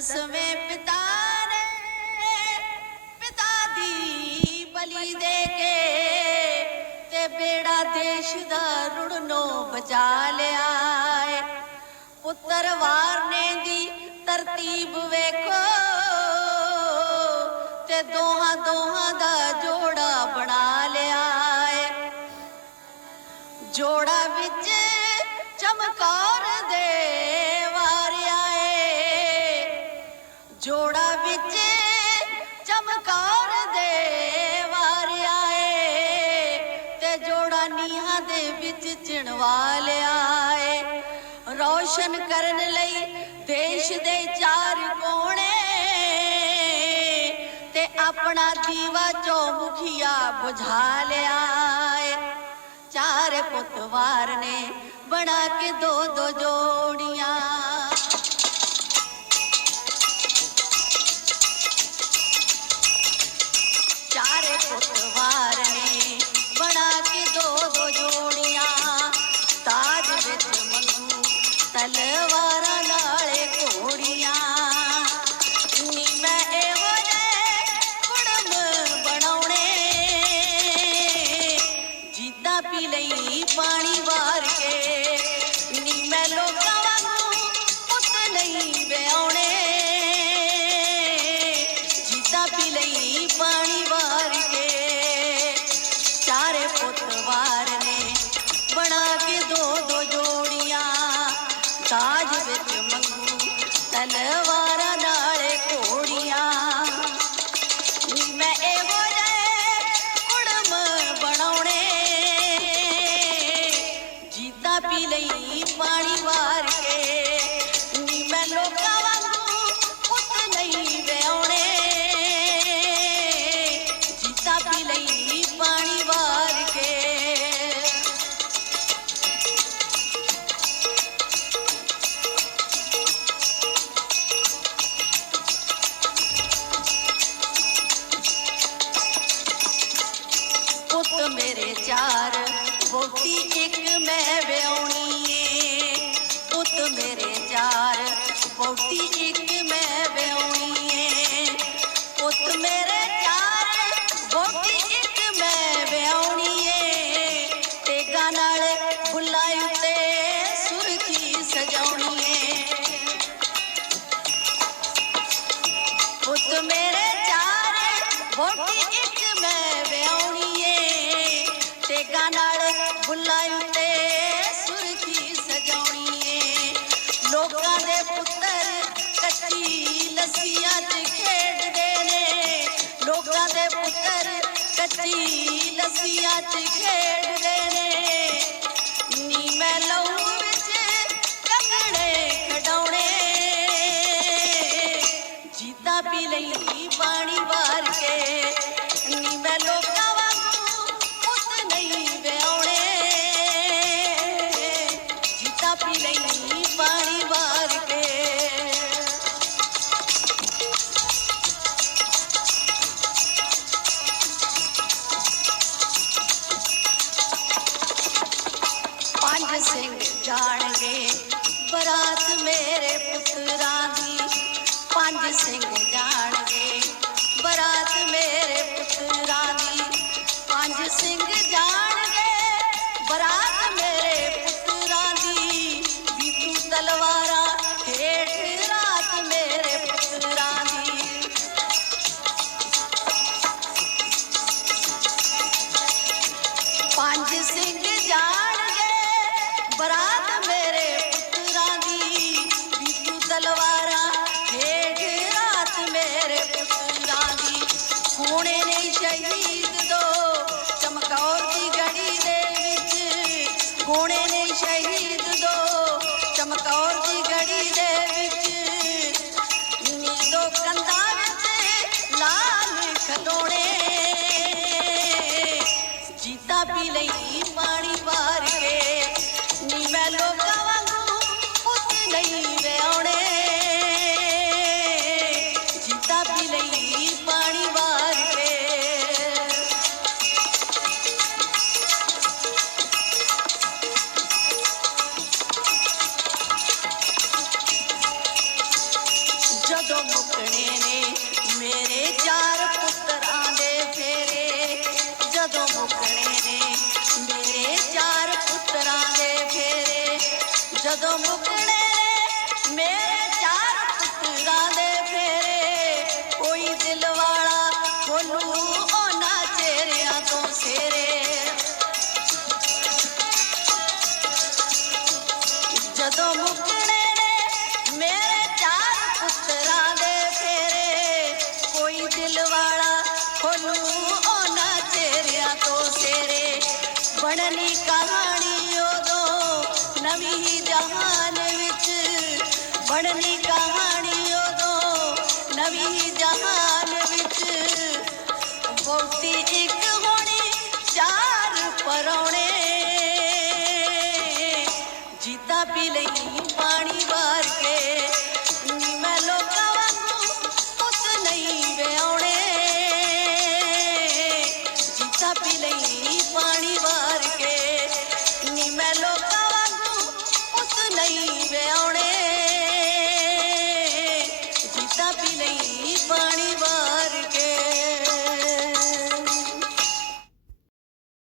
ਦਸਵੇਂ ਪਿਤਾ ਨੇ ਪਿਤਾ ਦੀ ਬਲੀ ਦੇ ਕੇ ਤੇ ਬੇੜਾ ਦੇਸ਼ ਦਾ ਰੁੜਨੋਂ ਬਚਾ ਲਿਆ ਏ। ਪੁੱਤਰ ਵਾਰਨੇ ਦੀ ਤਰਤੀਬ ਵੇਖੋ ਤੇ ਦੋਹਾਂ ਦੋਹਾਂ ਦਾ ਜੋੜਾ ਬਣਾ ਲਿਆ ਏ। ਜੋੜਾ ਵਿੱਚ ਚਮਕਾਰ ਜੋੜਾ ਵਿੱਚ ਚਮਕਾਰ ਦੇ ਵਾਰਿਆ ਏ ਤੇ ਜੋੜਾ ਨੀਹਾਂ ਦੇ ਵਿੱਚ ਚਿਣਵਾ ਲਿਆ ਏ ਰੌਸ਼ਨ ਕਰਨ ਲਈ ਦੇਸ਼ ਦੇ ਚਾਰ ਕੋਣੇ ਤੇ ਆਪਣਾ ਦੀਵਾ ਚੌਮੁਖੀਆ ਬੁਝਾ ਲਿਆ ਏ ਚਾਰ ਪੁੱਤਵਾਰ ਨੇ ਬਣਾ ਕੇ ਦੋ ਦੋ ਜੋੜੀ ਤਾਜ ਵਿੱਚ ਮੰਗੂ ਤਲਵਾਰਾਂ ਨਾਲੇ ਘੋੜੀਆਂ ਨੀ ਮੈਂ ਇਹੋ ਜਿਹੇ ਕੁੜਮ ਬਣਾਉਣੇ ਜੀਤਾ ਪੀ ਲਈ ਪੁੱਤ ਮੇਰੇ ਚਾਰ ਵੋਟੀ ਇੱਕ ਮੈਂ ਵਿਆਉਣੀ ਏ ਪੁੱਤ ਮੇਰੇ ਚਾਰ ਵੋਟੀ ਇੱਕ ਮੈਂ ਵਿਆਉਣੀ ਏ ਪੁੱਤ ਮੇਰੇ ਚਾਰ ਵੋਟੀ ਇੱਕ ਮੈਂ ਵਿਆਉਣੀ ਏ ਤੇਗਾ ਨਾਲ ਬੁੱਲਾ ਉੱਤੇ ਸੁਰਖੀ ਸਜਾਉਣੀ ਏ ਪੁੱਤ ਮੇਰੇ ਚਾਰ ਵੋਟੀ ਇੱਕ ਨਾਲ ਬੁੱਲਾ ਉੱਤੇ ਸੁਰਖੀ ਸਜਾਉਣੀ ਏ। ਲੋਕਾਂ ਦੇ ਪੁੱਤਰ ਕੱਚੀ ਲੱਸੀਆਂ 'ਚ ਖੇਡਦੇ ਨੇ। ਲੋਕਾਂ ਦੇ ਪੁੱਤਰ ਕੱਚੀ ਲੱਸੀਆਂ 'ਚ ਖੇਡਦੇ ਨੇ। ਨੀ ਮੈਂ ਲਹੂ ਵਿੱਚ ਕੰਗਣੇ ਖਡਾਉਣੇ। ਜੀਤਾ ਪੀ ਲਈ ਪਾਣੀ ਵਾਰ ਕੇ। ਨੀ ਮੈਂ ਲੋਕਾਂ ਹੋਣੇ ਨੇ ਸ਼ਹੀਦ ਦੋ, ਚਮਕੌਰ ਦੀ ਗੜੀ ਦੇ ਵਿੱਚ। ਨੀ ਕੰਧਾਂ ਵਿੱਚ, ਲਾਲ ਖਡੋਣੇ। ਜੀਤਾ ਪੀ ਲਈ ਮੁਕਣੇ ਨੇ ਮੇਰੇ ਚਾਰ ਪੁੱਤਰ ਆਂਦੇ ਫੇਰੇ ਜਦੋਂ ਮੁਕਣੇ ਨੇ ਮੇਰੇ ਚਾਰ ਪੁੱਤਰ ਆਂਦੇ ਫੇਰੇ ਜਦੋਂ ਮੁਕਣੇ ਨੇ ਮੇਰੇ ਬਣਨੀ ਕਹਾਣੀ ਉਦੋਂ ਨਵੀਂ ਜਹਾਨ ਵਿੱਚ। ਬਣਨੀ ਕਹਾਣੀ ਉਦੋਂ ਨਵੀਂ ਜਹਾਨ ਵਿੱਚ। ਬਹੁਤੀ ਇੱਕ ਹੋਣੀ, ਚਾਰ ਪਰੌਣੇ